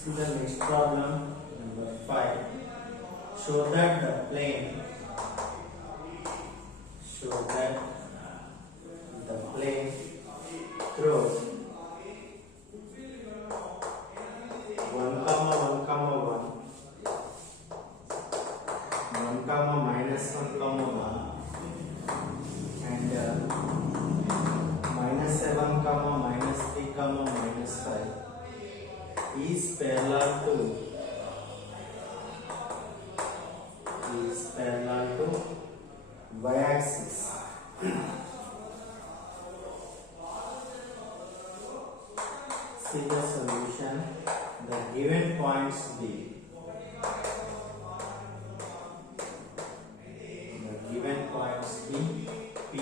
See the next problem, number 5. Show that the plane through 1 comma 1 comma 1, 1 comma minus 1 comma 1, and minus 7 comma minus 3 comma minus 5 is parallel to y-axis. See the solution. The given points B. P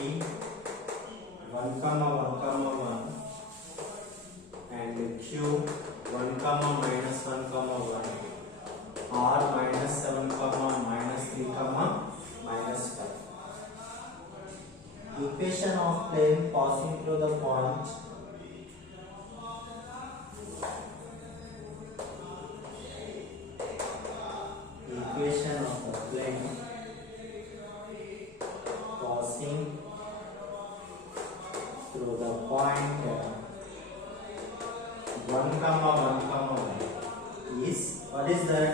1 comma 1 comma 1 and Q 1 comma minus 1 comma 1, R minus 7 comma minus 3 comma minus 5. Equation of plane passing through the point passing through the point 1 comma 1 comma 1 is, what is that?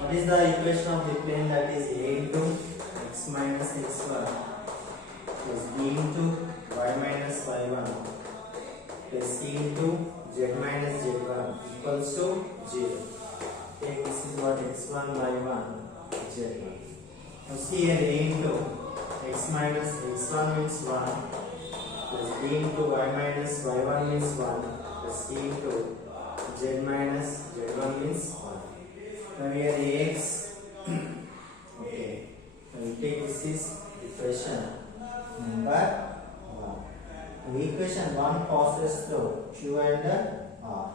What is the equation of the plane? That is a into x minus x1 plus b into y minus y1 plus c into z minus z1 equals to 0. Okay, this is what x1 y1 z1. Now see here, a into x minus x1 means 1 plus b into y minus y1 means 1 plus c into z minus z1 means 1. Now here ax okay, now we take this is equation number 1. The equation 1 passes through q and r.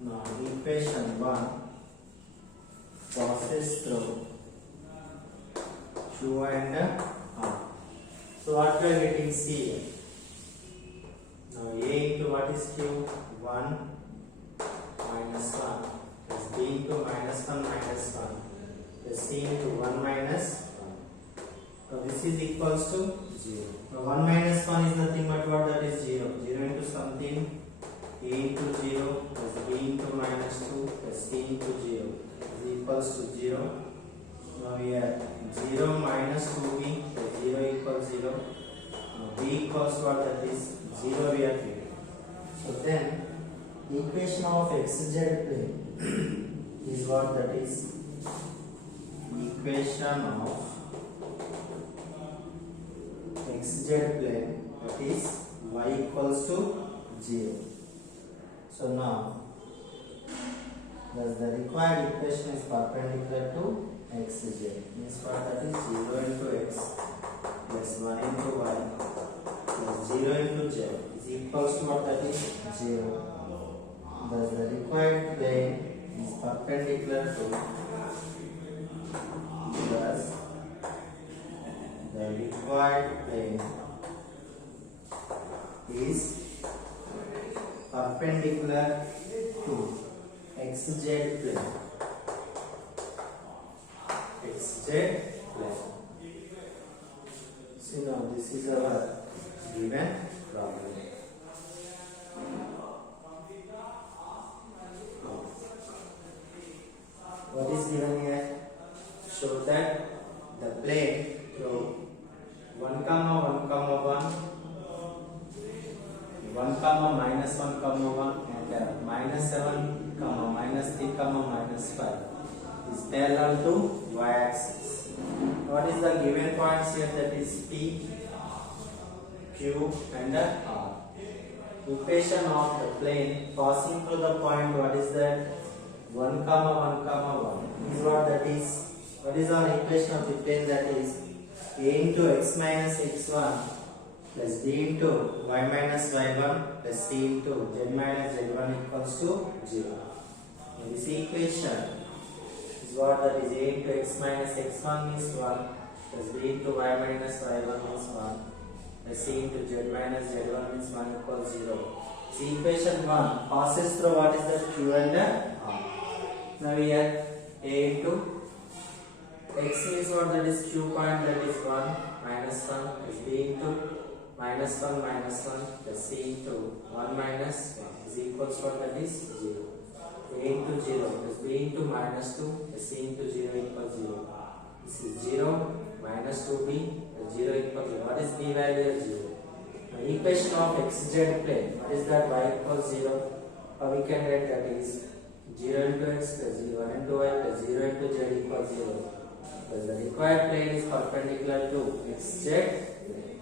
Now equation 1 passes through q and r. So what we are getting C here? Now a into what is q? 1 minus 1 plus b into minus 1 minus 1 plus c into 1 minus 1. So this is equals to 0. Now 1 minus 1 is nothing but what? That is 0. 0 into something, a into 0 plus b into minus 2 plus c into 0 is equals to 0. Now here 0 minus 2b plus 0 equals 0. Now b equals what? That is 0 we are getting. So then the equation of xz plane is what? That is equation of xz plane, that is y equals to 0. So now thus the required equation is perpendicular to xz, means what? That is 0 into x plus 1 into y plus 0 into z is equals to what? That is 0. Thus the required plane is perpendicular to, thus the required plane is perpendicular to xz plane. See now this is our given problem. What is given here? Show that the plane through 1 comma 1 comma 1 comma minus 1 comma 1 and minus 7 comma minus 3 comma minus 5 is parallel to y-axis. What is the given points here? That is P, Q and R. Equation of the plane passing through the point, what is that? 1 comma 1 comma 1 is what? That is, what is our equation of the plane? That is a into x minus x1 plus b into y minus y1 plus c into z minus z1 equals to 0. And this equation is what? That is a into x minus x1 means 1 plus b into y minus y1 means 1 plus c into z minus z1 means 1 equals 0. So equation 1 passes through what is the q and r. Now here a into x means what, that is q point, that is 1 minus 1 is b into minus 1 minus 1 plus c into 1 minus 1 is equals to what, that is 0. A into 0 plus b into minus 2 plus c into 0 equals 0. This is 0 minus 2b plus 0 equals 0. What is b value? 0. Now equation of xz plane, what is that? Y equals 0. How we can get that is 0 into x plus 0 into y plus 0 into z equals 0. Because the required plane is perpendicular to xz plane.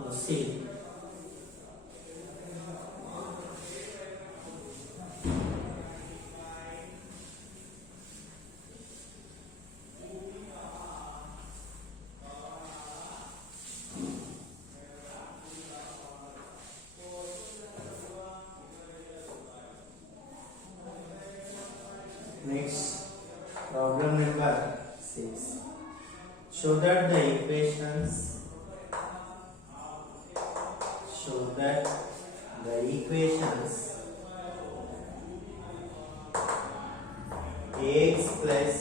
Now see. Next, problem number 6. Show that the equations ax plus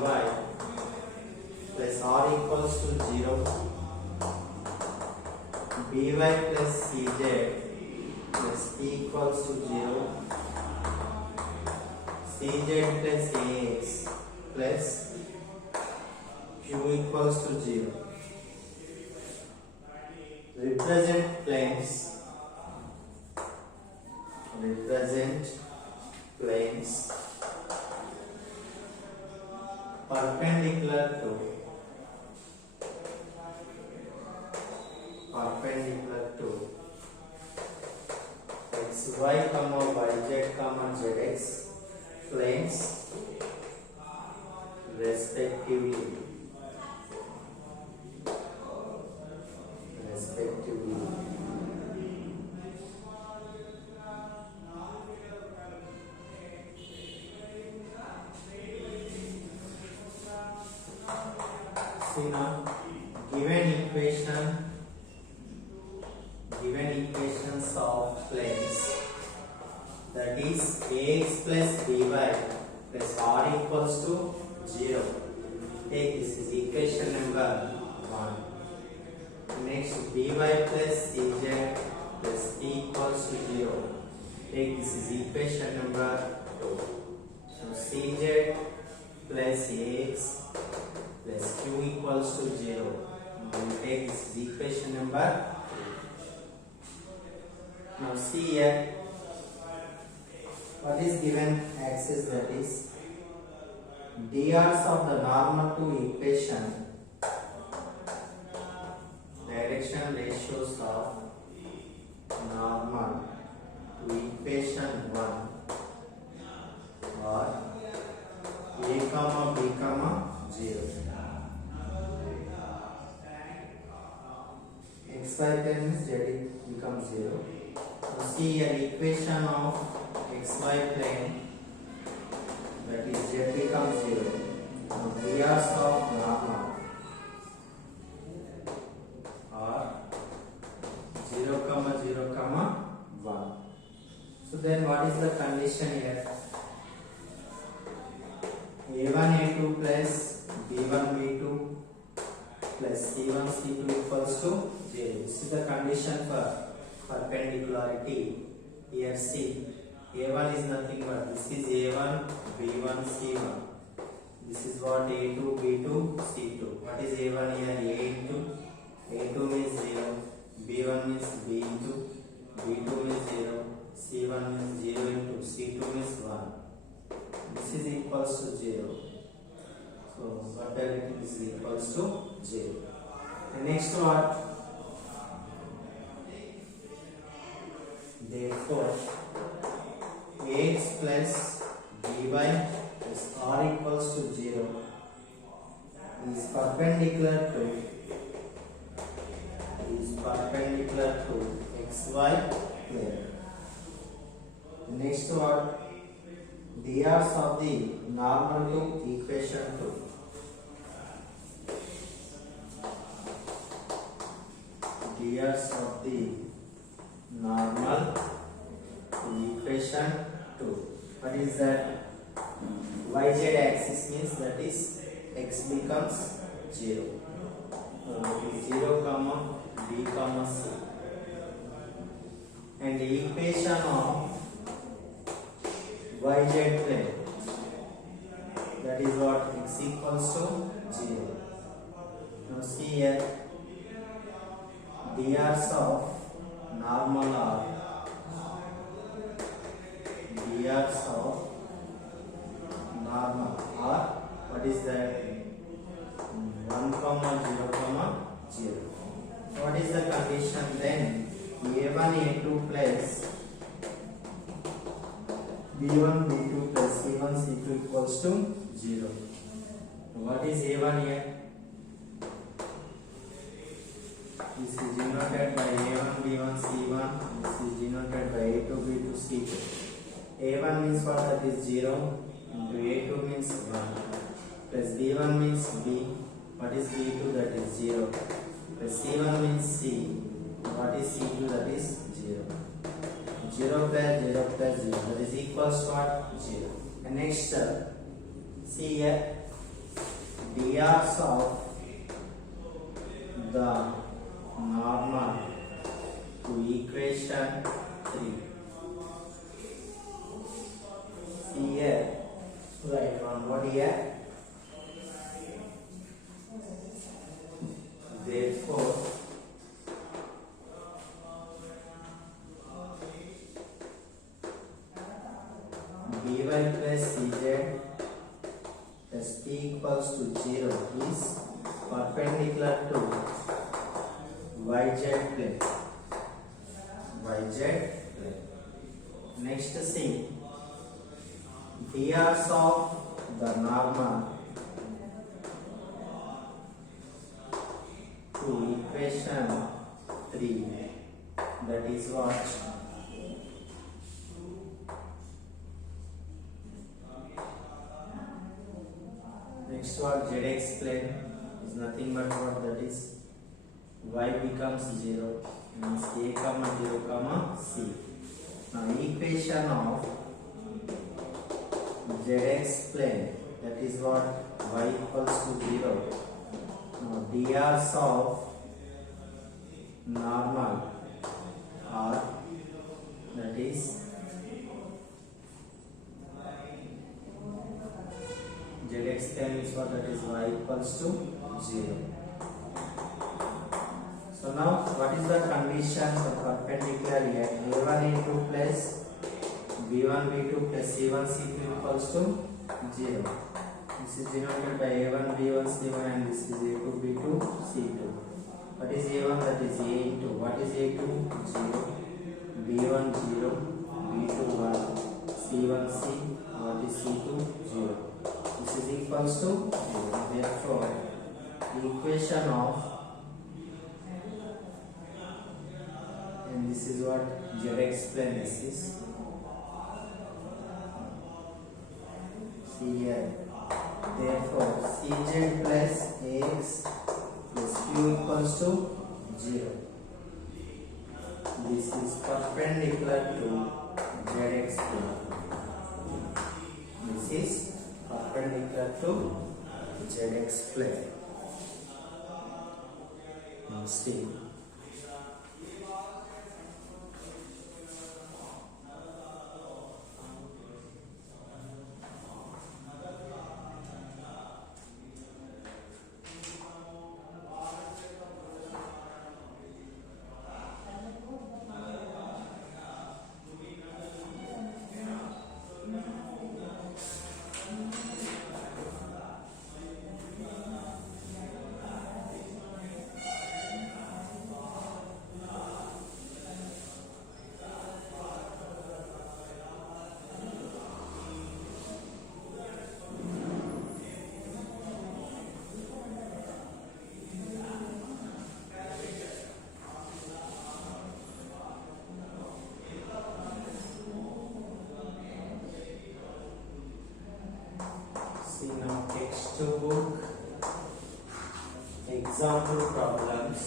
by plus r equals to 0, by plus cz plus p equals to 0, cz plus ax plus q equals to 0. Represent planes perpendicular to xy comma yz comma zx planes respectively. See now, given equations of planes, that is ax plus by plus r equals to 0. Take this is equation number 1. Next, by plus cz plus p equals to 0. Take this is equation number 2. So cz plus ax plus q equals to 0. Now we take this is equation number 3. Now see here, what is given axis, that is drs of the normal to equation, direction ratios of normal to equation 1 or a comma b comma 0. xy plane means z becomes 0. Now see here, equation of xy plane, that is z becomes 0. Now drs of normal are 0 comma 0 comma 1. So then what is the condition here? a1 a2 plus b1 b2 plus c1 c2 equals to 0. This is the condition for perpendicularity. Here see, a1 is nothing but this is a1 b1 c1. This is what a2 b2 c2. What is a1 here? A into a2 means 0, b1 means b into b2 means 0, c1 means 0 into c2 means 1. This is equals to 0. So what directly this is equals to 0. And next what? Therefore, ax plus by plus r equals to 0 is perpendicular to xy plane. Next what? Drs of the normal to equation 2. Drs of the normal equation 2. What is that? YZ axis means that is x becomes 0. So it is 0 comma b comma c. And the equation of YZ plane, that is what, x equals to 0. Now see here, drs of normal are drs of normal are, what is that, 1 comma 0 comma 0. What is the condition then? A1 A2 plus B1 B2 plus C1 C2 equals to 0. What is A1 here? This is denoted by A1 B1 C1. This is denoted by A2 B2 C2. A1 means what? That is 0 into A2 means 1 plus B1 means B. What is B2? That is 0 plus C1 means C. What is C2? That is 0. 0 plus 0 plus 0, that is equals to what? 0. And next, see here, drs of the normal to equation 3. See here, write one word here. Therefore, by plus cz plus p equals to 0 is perpendicular to yz plane. yz plane. Next, see, drs of the normal to equation 3, that is what? Next what? Zx plane is nothing but what? That is y becomes 0 means a comma 0 comma c. Now equation of zx plane, that is what? Y equals to 0. Now drs of normal are, that is zx plane is what? That is y equals to 0. So now what is the condition for perpendicular here? A1 A2 plus B1 B2 plus C1 C2 equals to 0. This is denoted by A1 B1 C1 and this is A2 B2 C2. What is A1? That is A into, what is A2? 0. B1 0, B2 1, C1 C, what is C2? 0. This is equals to 0. Therefore, the equation of, and this is what Zx plane is. See here. Therefore, Cz plus Ax plus Q equals to 0. This is perpendicular to Zx plane. This is perpendicular to Zx plane. Now see. Textbook example problems.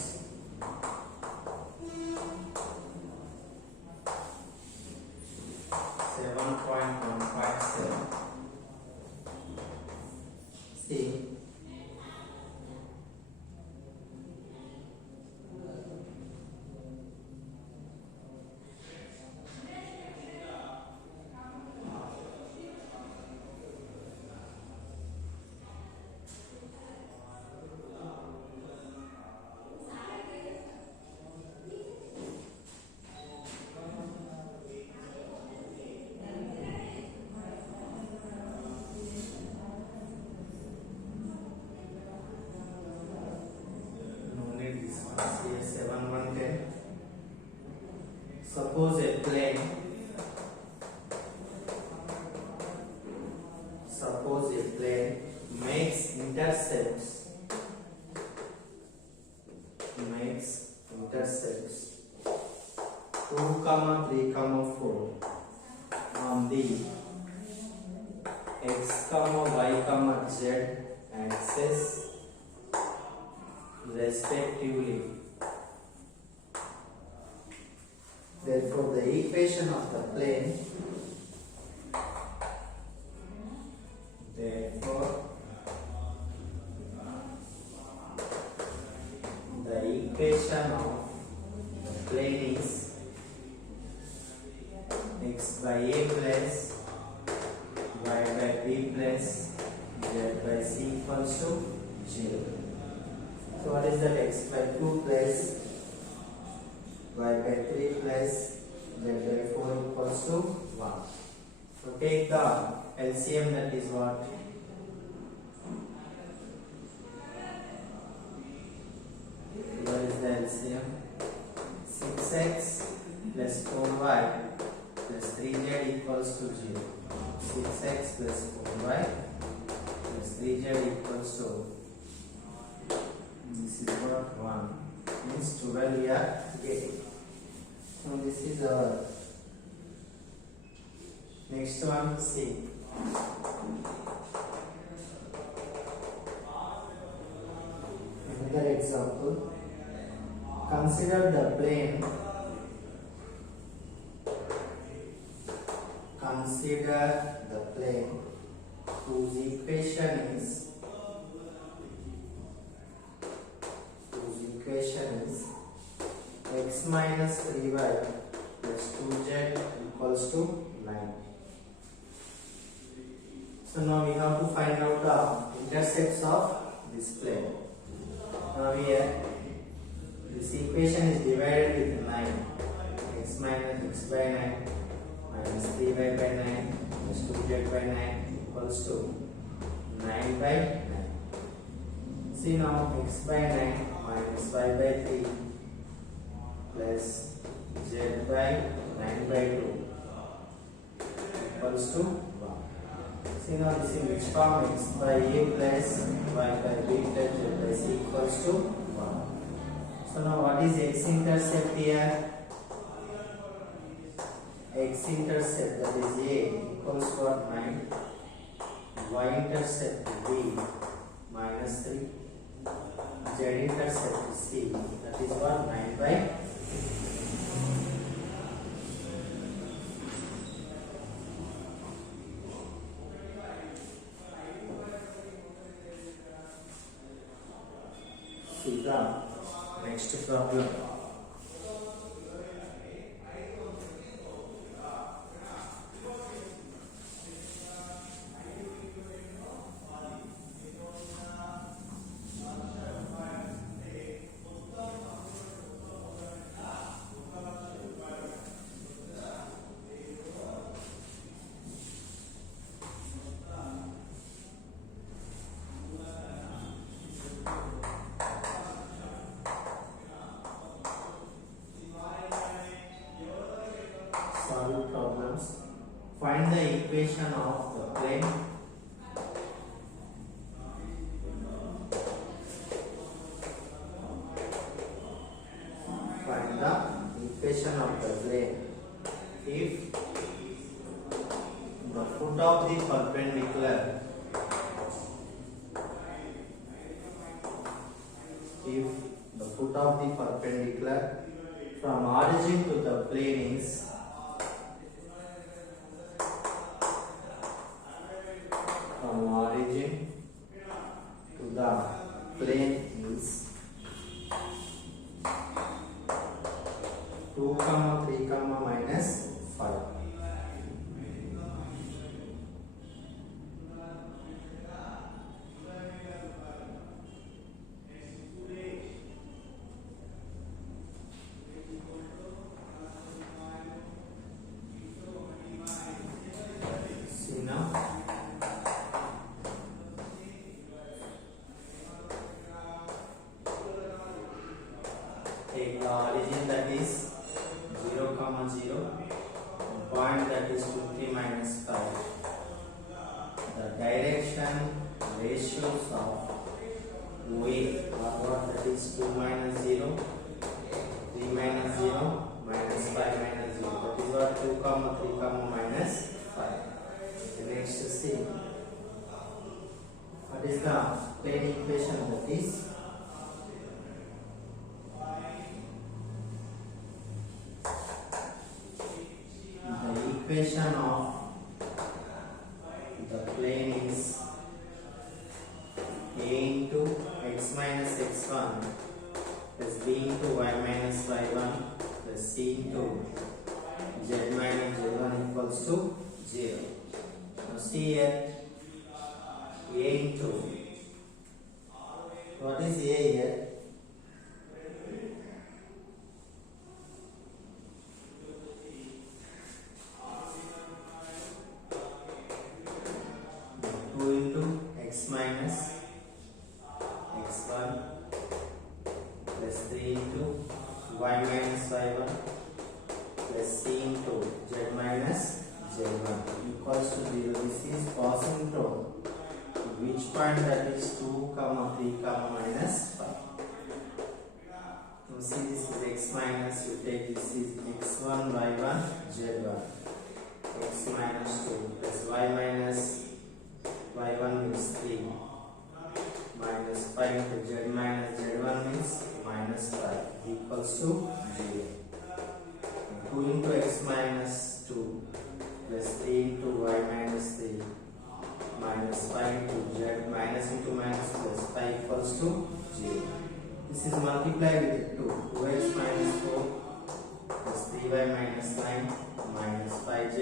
Suppose a plane makes intercepts 2, 3, 4 on the x, y, z axis respectively. Therefore, the equation of the plane is x by a plus y by b plus z by c equals to 0. So what is that? X by 2 plus y by 3 plus z by 4 equals to 1. So take the LCM, that is what? What is the LCM? 6x plus 4y plus 3z equals to 0. 6x plus 4y plus 3z equals to, this is what, 1. Means 12 we are getting. So this is our next one. C. Another example. Consider the plane whose equation is x minus 3y plus 2z equals to 9. So now we have to find out the intercepts of this plane. Now here this equation is divided with 9. X minus x by 9 minus 3y by 9 plus 2z by 9 equals to 9 by 9. See now, x by 9 minus y by 3 plus z by 9 by 2 equals to 1. See now, this is which form? X by a plus y by b plus z by c equals to 1. So now what is x-intercept here? X-intercept, that is a, equals to what? 9. Y-intercept b minus 3. Z-intercept c, that is what? 9 by 3. See the next problem. Solve problems. Find the equation of the plane if the foot of the perpendicular from origin to the plane is is 2, 3, minus 5. See now. Take the origin, that is 0, comma 0, point that is 2 3 minus 5. The direction ratios of weight are what, that is 2 minus 0, 3 minus 0, minus 5 minus 0. That is what 2 comma 3 comma minus 5. The next see, what is the plane equation, that is the equation of the plane is a into x minus x1 plus b into y minus y1 plus c into z minus z1 equals to 0. Now see here, a into, what is a here? X minus x1 plus 3 into y minus y1 plus c into z minus z1 equals to 0. This is passing through which point, that is 2 comma 3 comma minus 5. Now see, this is x minus, you take this is x1 y1 z1, x minus 2 plus y minus y1 means 3 minus 5 into z minus z1 means minus 5 equals to 0. 2 into x minus 2 plus 3 into y minus 3 minus 5 into z minus into minus plus 5 equals to 0. This is multiplied with 2. 2x minus 4 plus 3y minus 9 minus 5z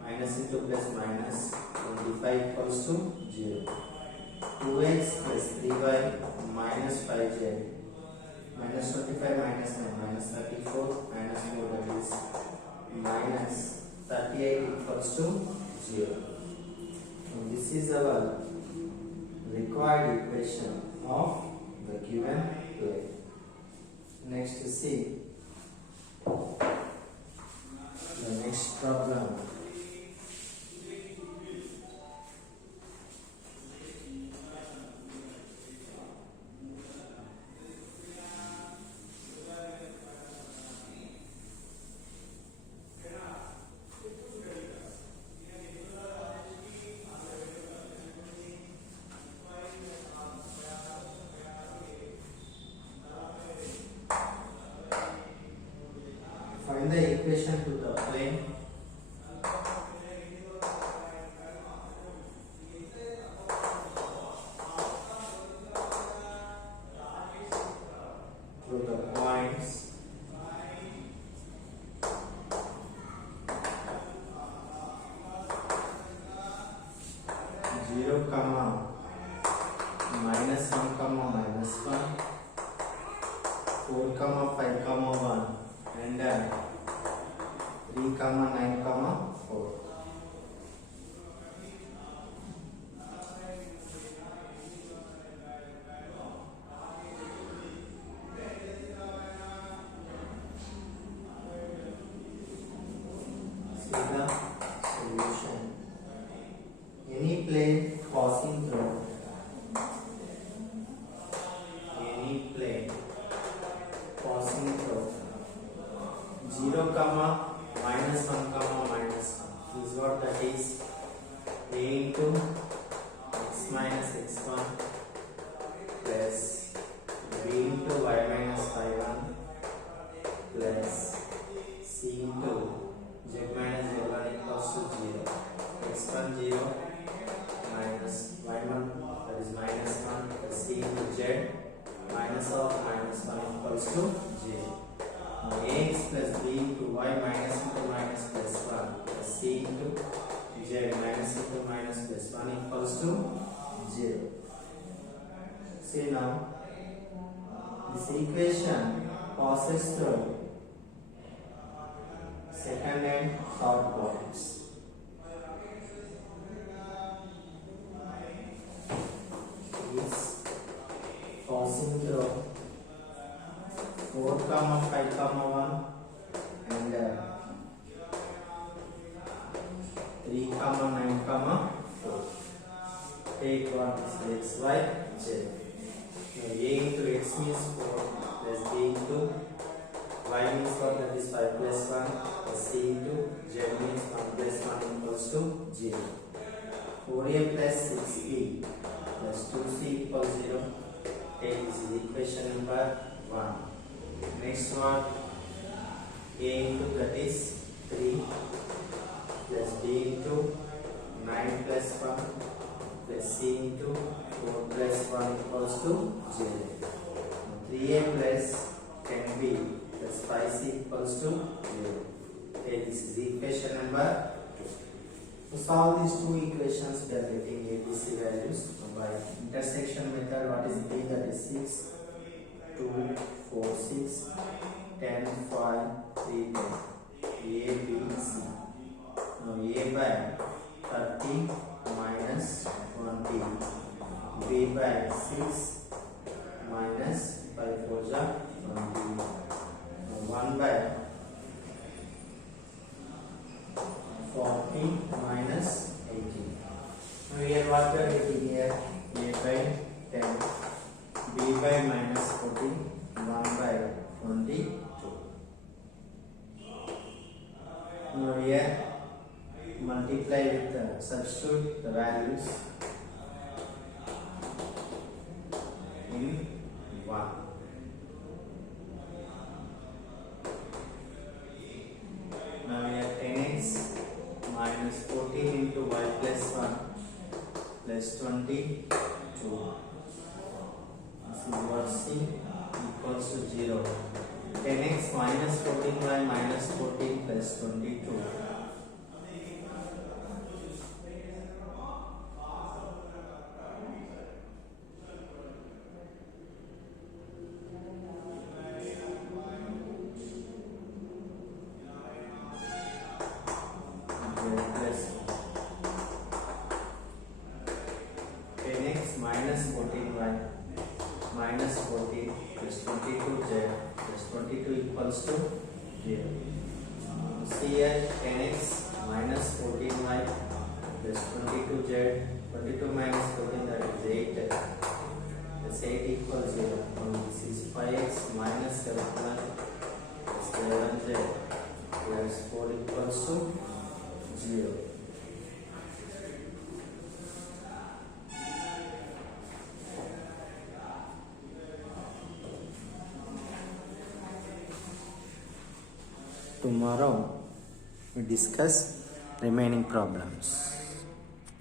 minus into plus minus 25 equals to 0. 2x plus 3y minus 5z minus 25 minus 9 minus 34 minus 4, that is minus 38 equals to 0. And this is our required equation of the given plane. Next to see the next problem. Find the equation to the plane. To the points 0 comma minus 1 comma minus 1, 4 comma 5 comma 1, and 3 comma 9 comma 4. See the solution. Any plane passing through, any plane passing through 0 comma minus 1 comma minus 1 is what, that is a into x minus x1 plus b into y minus y1 plus c into z minus z1 equals to 0. x1 0 minus y1, that is minus 1 plus c into z minus of minus 1 equals to 0. Ax plus b into y minus into minus plus 1 plus c into z minus into minus plus 1 equals to 0. See now, this equation passes through second and third points. Is passing through 4 comma 5 comma 1 and 3 comma 9 comma 4. Take what is x y z. Now a into x means 4 plus b into y means what, that is 5 plus 1 plus c into z means 1 plus 1 equals to 0. 4a plus 6b plus 2c equals 0. Take this is equation number 1. Next one, a into that is 3 plus b into 9 plus 1 plus c into 4 plus 1 equals to 0. 3a plus 10b plus 5c equals to 0. Okay, this is equation number 2. To solve these two equations, we are getting ABC values by intersection method. What is b? That is 6, 2, 4, 6, 10, 5, 3, 10. A, B, C. Now a by 30 minus 20. B by 6 minus 5 4 ja 20. Now 1 by 40 minus 18. Now here what we are getting here? A by 10, b by minus 14, 1 by 22. Now here multiply with substitute the values in 1. Now here 10x minus 14 into y plus 1 plus 22. This is what c equals to 0. 10x minus 14y minus 14 plus 22. Minus 14y minus 14 plus 22z plus 22 equals to 0. See here 10x minus 14y plus 22z, 22 minus 14, that is 8. Plus 8 equals 0. This is 5x minus 7y plus 11z plus 4 equals to 0. Tomorrow we discuss remaining problems.